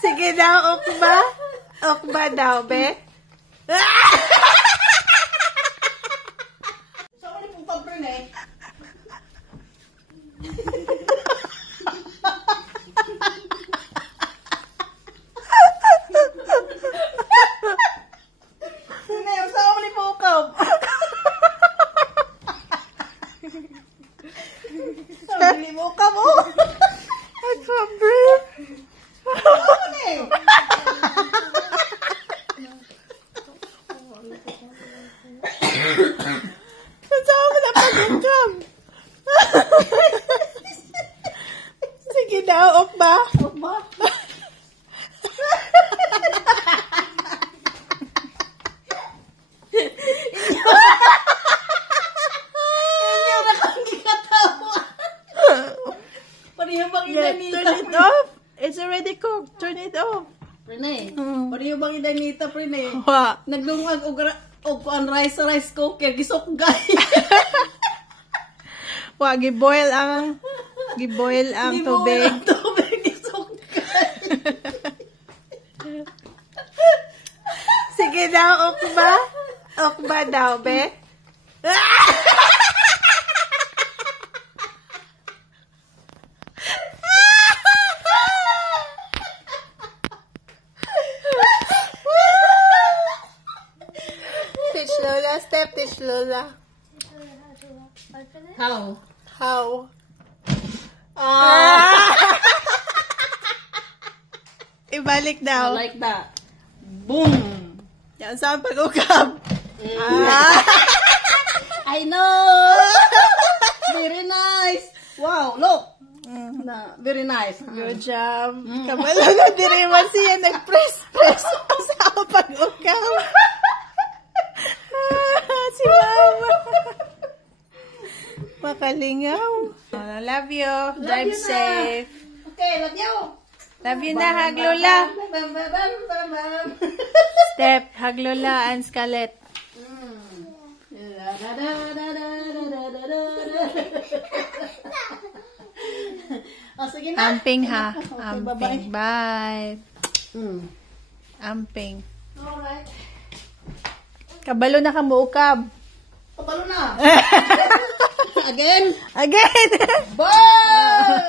Sige daw, okba. Okba daw, be. Saan ka pong pabrin eh? Sinayaw, saan ka po ukab? Sabi mo ukab mo. Pabrin. Saan eh? Saan mo na pag-ukab? Sige daw, okba. Okba? Inyo na kang gikatawa. Pariyo bang Yeah, idanita? turn it off. It's already cooked. Turn it off. Prene, Mm. pariyo bang idanita, Prene? Wa. Naglungag og kuan rice cooker, gisukgay. Wa, giboil ang tubig. Ang tubig, gisukgay. Sige daw, okba. Okba daw, be. Teach Lola, step, teach Lola. How? How? Ibalik I daw. like that. Boom. Yan sa pag-ukab. I know. Very nice. Wow, look. Na, very nice. Good job. Kabalo na diriman siya nag-press sa pag-ukab. Si Mama. Makalingaw. I love you. Drive you na. safe. Okay, love you. Love you na, hug Lola. Bam, bam, bam, bam, bam. Step, hug Lola and Scarlett. Da, da, da, da, da, da, da, da, da. Oh, sige na. Amping ha. Okay, Amping. Bye. Amping. Alright. Kabalo na ka muukab. Kapalo na. Again. Again. Bye!